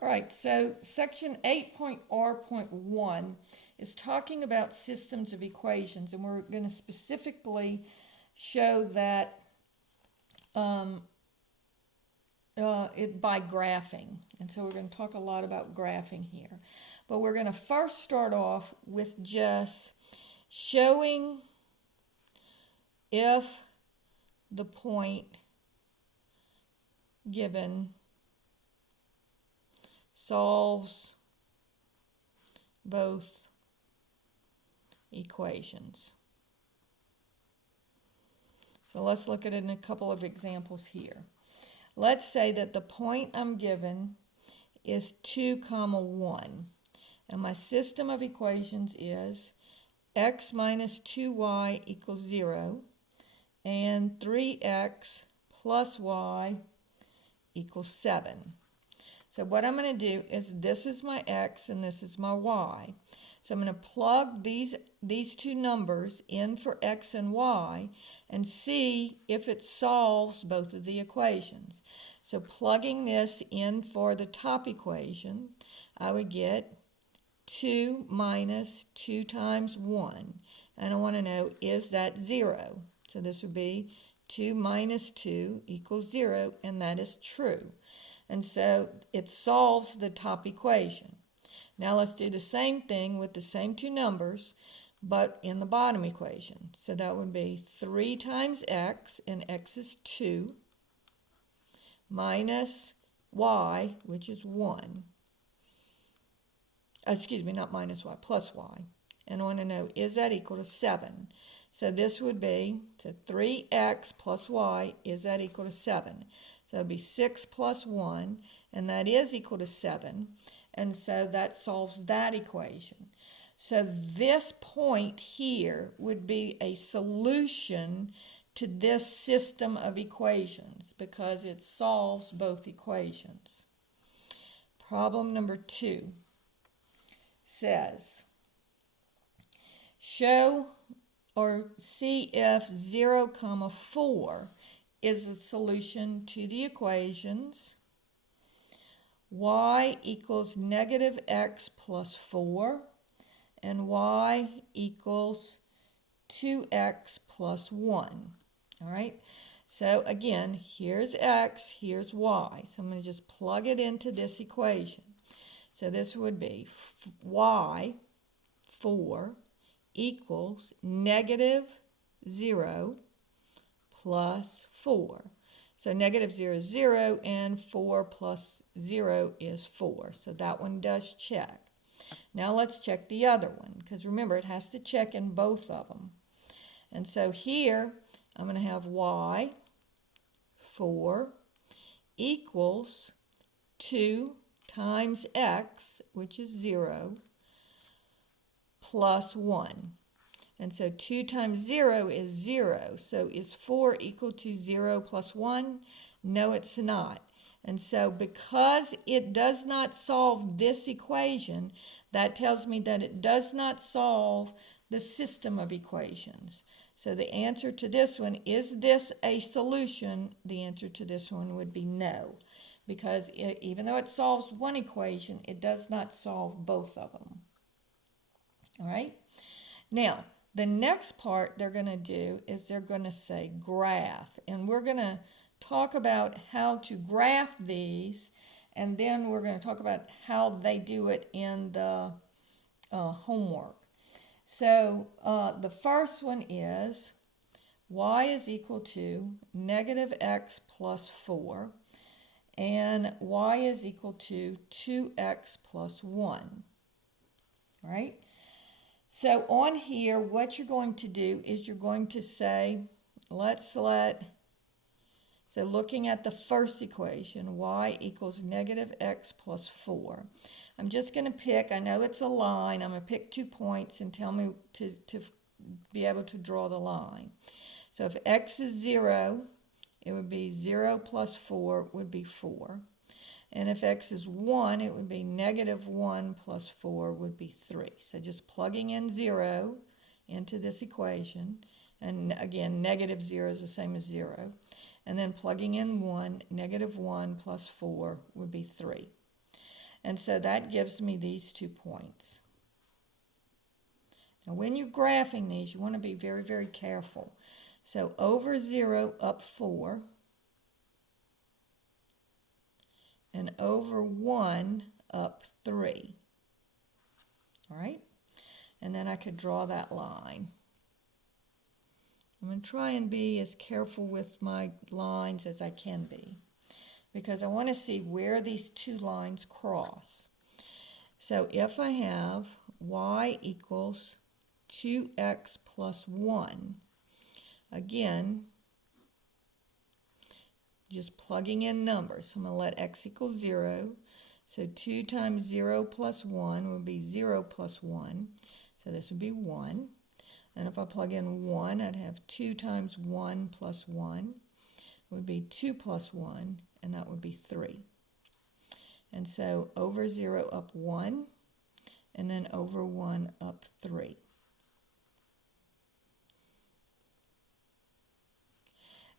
All right, so section 8.R.1 is talking about systems of equations, and we're going to specifically show that it by graphing. And so we're going to talk a lot about graphing here. But we're going to first start off with just showing if the point given solves both equations. So let's look at it in a couple of examples here. Let's say that the point I'm given is 2, 1. And my system of equations is x minus 2y equals 0 and 3x plus y equals 7. So what I'm going to do is this is my x and this is my y. So I'm going to plug these two numbers in for x and y and see if it solves both of the equations. So plugging this in for the top equation, I would get 2 minus 2 times 1. And I want to know, is that 0? So this would be 2 minus 2 equals 0, and that is true. And so it solves the top equation. Now let's do the same thing with the same two numbers, but in the bottom equation. So that would be 3 times x, and x is 2, minus y, which is 1. Excuse me, not minus y, plus y. And I want to know, is that equal to 7? So this would be, so 3x plus y, is that equal to 7? So it would be 6 plus 1, and that is equal to 7. And so that solves that equation. So this point here would be a solution to this system of equations because it solves both equations. Problem number 2 says, show or see if 0, 4 is a solution to the equations y equals negative x plus 4 and y equals 2x plus 1. All right, so again, here's x, here's y. So I'm going to just plug it into this equation. So this would be y, 4, equals negative 0 plus 4. So negative 0 is 0, and 4 plus 0 is 4. So that one does check. Now let's check the other one, because remember, it has to check in both of them. And so here, I'm going to have y, 4, equals 2 times x, which is 0, plus 1. And so 2 times 0 is 0. So is 4 equal to 0 plus 1? No, it's not. And so because it does not solve this equation, that tells me that it does not solve the system of equations. So the answer to this one, is this a solution? The answer to this one would be no. Because even though it solves one equation, it does not solve both of them. All right? Now, the next part they're going to do is they're going to say graph. And we're going to talk about how to graph these, and then we're going to talk about how they do it in the homework. So the first one is y is equal to negative x plus 4, and y is equal to 2x plus 1. All right? So on here, what you're going to do is you're going to say, so looking at the first equation, y equals negative x plus 4. I'm just going to pick, I know it's a line, I'm going to pick 2 points and tell me to be able to draw the line. So if x is 0, it would be 0 plus 4 would be 4. And if x is 1, it would be negative 1 plus 4 would be 3. So just plugging in 0 into this equation, and again, negative 0 is the same as 0. And then plugging in 1, negative 1 plus 4 would be 3. And so that gives me these 2 points. Now when you're graphing these, you want to be very, very careful. So over 0 up 4 and over 1 up 3. All right? And then I could draw that line. I'm going to try and be as careful with my lines as I can be, because I want to see where these 2 lines cross. So if I have y equals 2x plus 1, again, just plugging in numbers. I'm going to let x equal 0. So 2 times 0 plus 1 would be 0 plus 1. So this would be 1. And if I plug in 1, I'd have 2 times 1 plus 1 would be 2 plus 1, and that would be 3. And so over 0 up 1, and then over 1 up 3.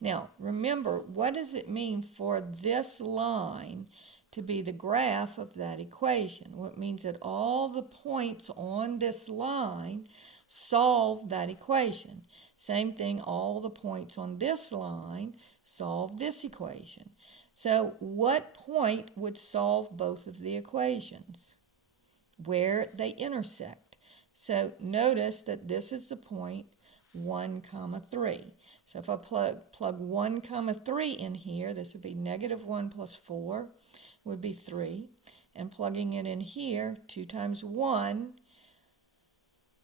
Now, remember, what does it mean for this line to be the graph of that equation? Well, it means that all the points on this line solve that equation. Same thing, all the points on this line solve this equation. So what point would solve both of the equations? Where they intersect. So notice that this is the point 1, 3. So if I plug 1, 3 in here, this would be negative 1 plus 4 would be 3. And plugging it in here, 2 times 1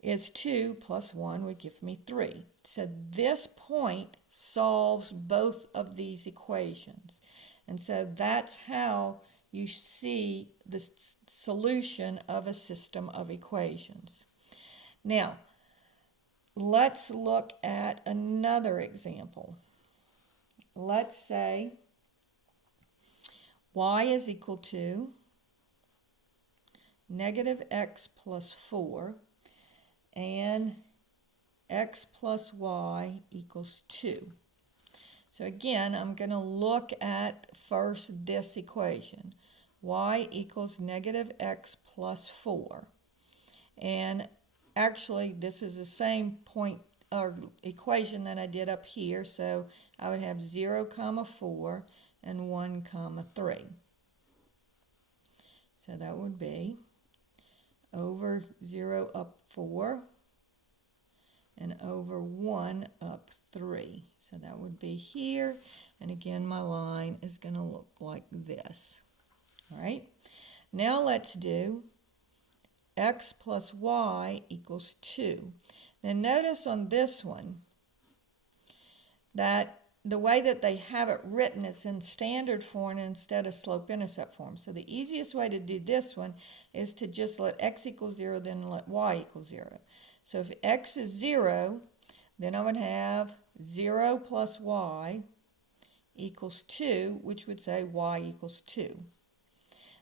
is 2 plus 1 would give me 3. So this point solves both of these equations. And so that's how you see the solution of a system of equations. Now, let's look at another example. Let's say y is equal to negative x plus 4 and x plus y equals 2. So again, I'm going to look at first this equation. Y equals negative x plus 4. And actually, this is the same point or equation that I did up here. So I would have 0, 4 and 1, 3. So that would be over 0 up 4 and over 1 up 3. So that would be here. And again, my line is going to look like this. All right. Now let's do x plus y equals 2. Now notice on this one that the way that they have it written is in standard form instead of slope-intercept form. So the easiest way to do this one is to just let x equal 0, then let y equal 0. So if x is 0, then I would have 0 plus y equals 2, which would say y equals 2.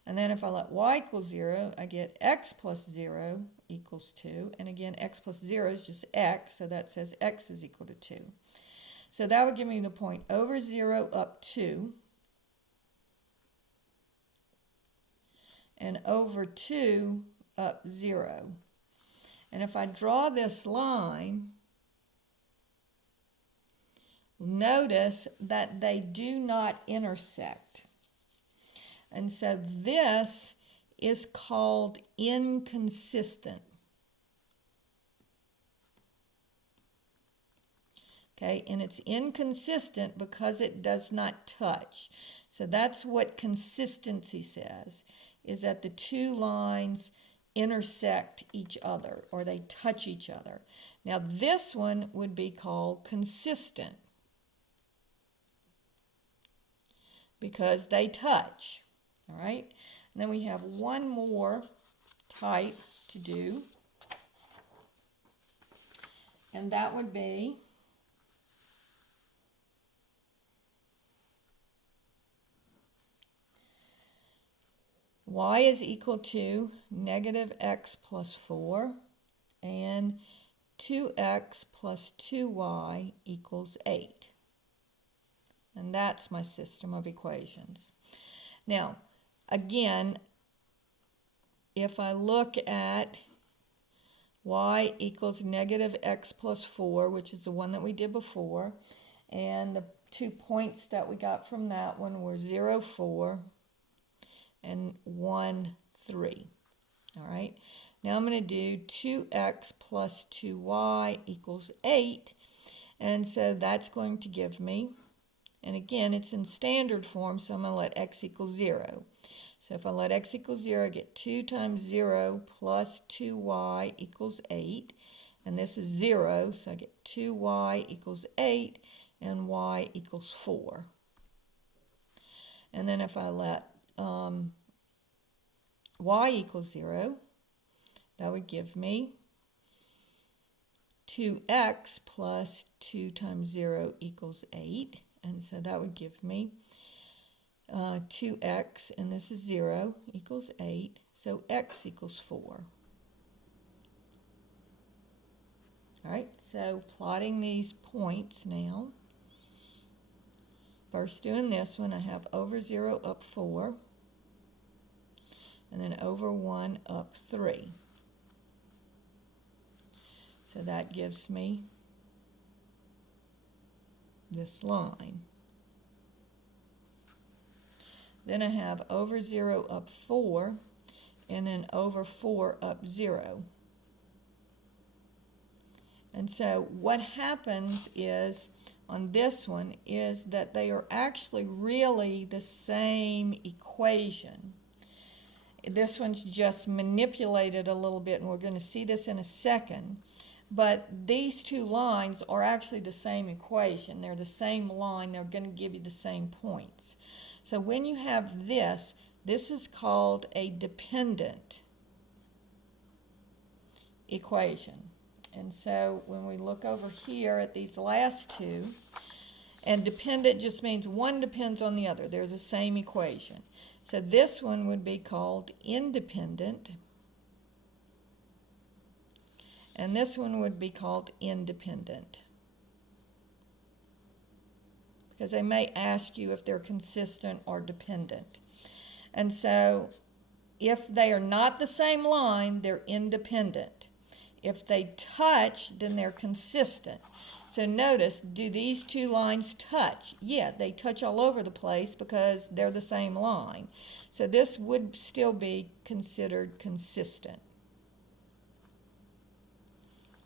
And then if I let y equal 0, I get x plus 0 equals 2. And again, x plus 0 is just x, so that says x is equal to 2. So that would give me the point over 0 up 2 and over 2 up 0. And if I draw this line, notice that they do not intersect. And so this is called inconsistent. Okay, and it's inconsistent because it does not touch. So that's what consistency says, is that the 2 lines intersect each other or they touch each other. Now this one would be called consistent because they touch. All right, and then we have one more type to do, and that would be y is equal to negative x plus 4 and 2x plus 2y equals 8. And that's my system of equations. Now, again, if I look at y equals negative x plus 4, which is the one that we did before, and the 2 points that we got from that one were 0, 4, and 1, 3. All right, now I'm going to do 2x plus 2y equals 8, and so that's going to give me, and again, it's in standard form, so I'm going to let x equal 0. So if I let x equal 0, I get 2 times 0 plus 2y equals 8. And this is 0, so I get 2y equals 8 and y equals 4. And then if I let y equals 0, that would give me 2x plus 2 times 0 equals 8. And so that would give me 2x, and this is 0, equals 8, so x equals 4. All right, so plotting these points now. First doing this one, I have over 0 up 4, and then over 1 up 3. So that gives me this line. Then I have over 0 up 4, and then over 4 up 0. And so what happens is, on this one, is that they are actually really the same equation. This one's just manipulated a little bit, and we're going to see this in a second. But these two lines are actually the same equation. They're the same line. They're going to give you the same points. So when you have this, this is called a dependent equation. And so when we look over here at these last two, and dependent just means one depends on the other. They're the same equation. So this one would be called independent, and this one would be called independent. Because they may ask you if they're consistent or dependent. And so if they are not the same line, they're independent. If they touch, then they're consistent. So notice, do these two lines touch? Yeah, they touch all over the place because they're the same line. So this would still be considered consistent.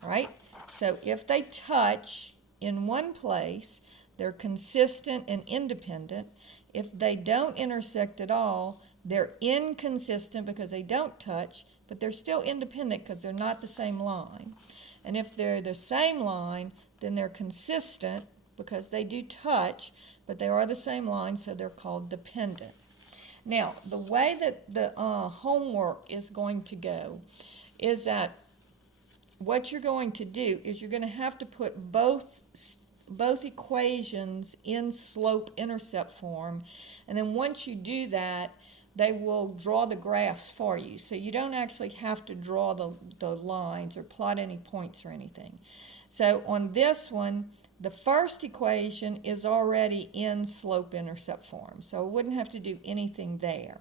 All right, so if they touch in one place, they're consistent and independent. If they don't intersect at all, they're inconsistent because they don't touch, but they're still independent because they're not the same line. And if they're the same line, then they're consistent because they do touch, but they are the same line, so they're called dependent. Now, the way that the homework is going to go is that what you're going to do is you're going to have to put both equations in slope-intercept form, and then once you do that, they will draw the graphs for you. So you don't actually have to draw the lines or plot any points or anything. So on this one, the first equation is already in slope-intercept form, so I wouldn't have to do anything there.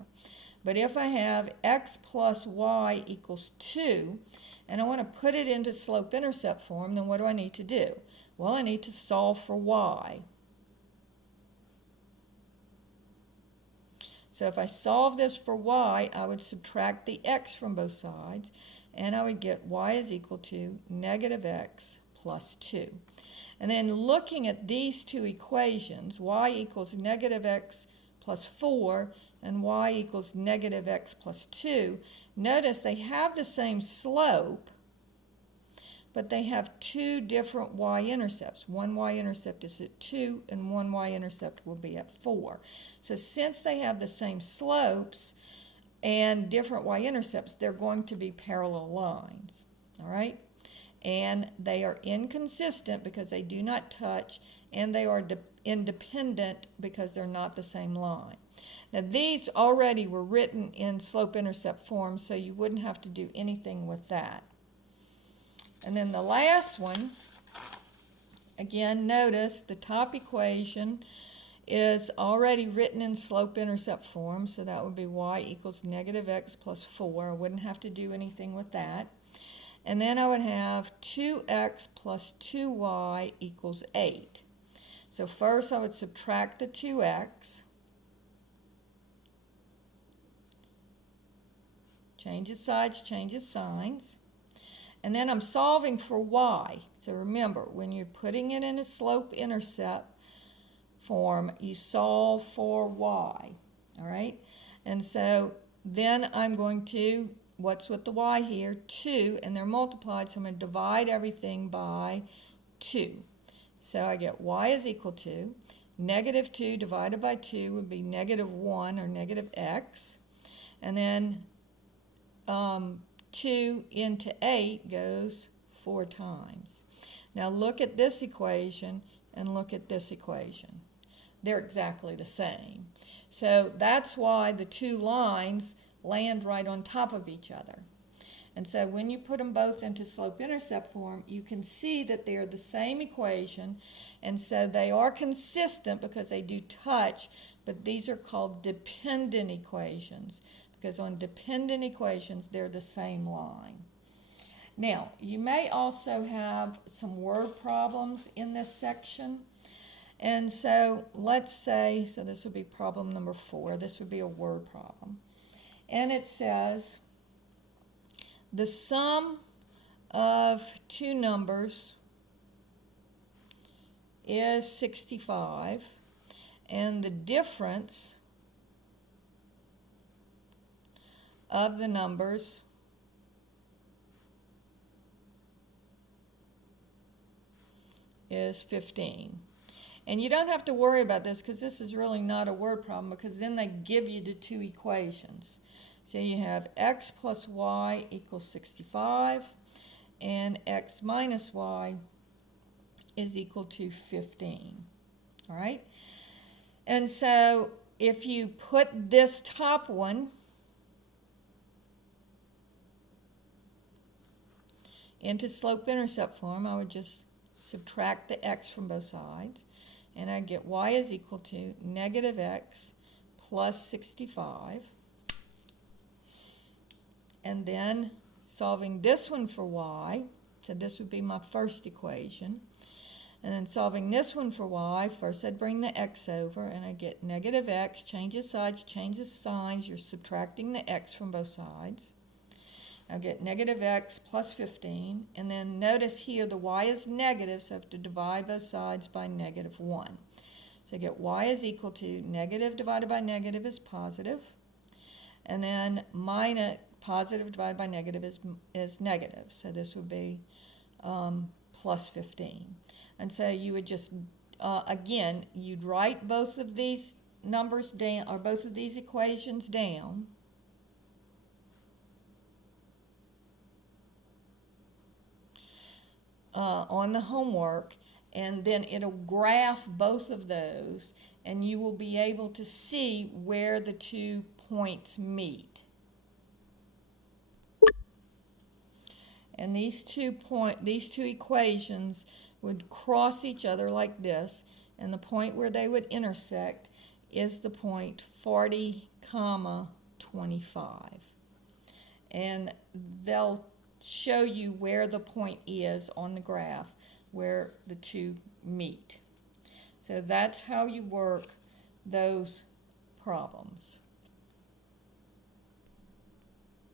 But if I have x plus y equals 2, and I want to put it into slope-intercept form, then what do I need to do? Well, I need to solve for y. So if I solve this for y, I would subtract the x from both sides, and I would get y is equal to negative x plus 2. And then looking at these two equations, y equals negative x plus 4 and y equals negative x plus 2, notice they have the same slope, but they have two different y-intercepts. One y-intercept is at 2, and one y-intercept will be at 4. So since they have the same slopes and different y-intercepts, they're going to be parallel lines, all right? And they are inconsistent because they do not touch, and they are independent because they're not the same line. Now, these already were written in slope-intercept form, so you wouldn't have to do anything with that. And then the last one, again, notice the top equation is already written in slope-intercept form, so that would be y equals negative x plus 4. I wouldn't have to do anything with that. And then I would have 2x plus 2y equals 8. So first I would subtract the 2x, changes sides, changes signs, and then I'm solving for y. So remember, when you're putting it in a slope-intercept form, you solve for y, all right? And so then I'm going to, what's with the y here? 2, and they're multiplied, so I'm going to divide everything by 2. So I get y is equal to negative 2 divided by 2 would be negative 1, or negative x, and then 2 into 8 goes 4 times. Now look at this equation and look at this equation. They're exactly the same. So that's why the two lines land right on top of each other. And so when you put them both into slope-intercept form, you can see that they are the same equation, and so they are consistent because they do touch, but these are called dependent equations, because on dependent equations, they're the same line. Now, you may also have some word problems in this section. And so let's say, so this would be problem number 4. This would be a word problem. And it says, the sum of two numbers is 65, and the difference of the numbers is 15. And you don't have to worry about this because this is really not a word problem, because then they give you the two equations. So you have x plus y equals 65, and x minus y is equal to 15. All right? And so if you put this top one into slope-intercept form, I would just subtract the x from both sides, and I get y is equal to negative x plus 65. And then solving this one for y, so this would be my first equation. And then solving this one for y, first I'd bring the x over, and I get negative x, changes sides, changes signs. You're subtracting the x from both sides. I get negative x plus 15, and then notice here the y is negative, so I have to divide both sides by negative 1. So I get y is equal to negative divided by negative is positive, and then minus positive divided by negative is negative. So this would be plus 15. And so you would just, again, you'd write both of these numbers down, or both of these equations down. On the homework, and then it'll graph both of those, and you will be able to see where the 2 points meet. And these two equations would cross each other like this, and the point where they would intersect is the point 40, 25. And they'll show you where the point is on the graph where the two meet. So that's how you work those problems.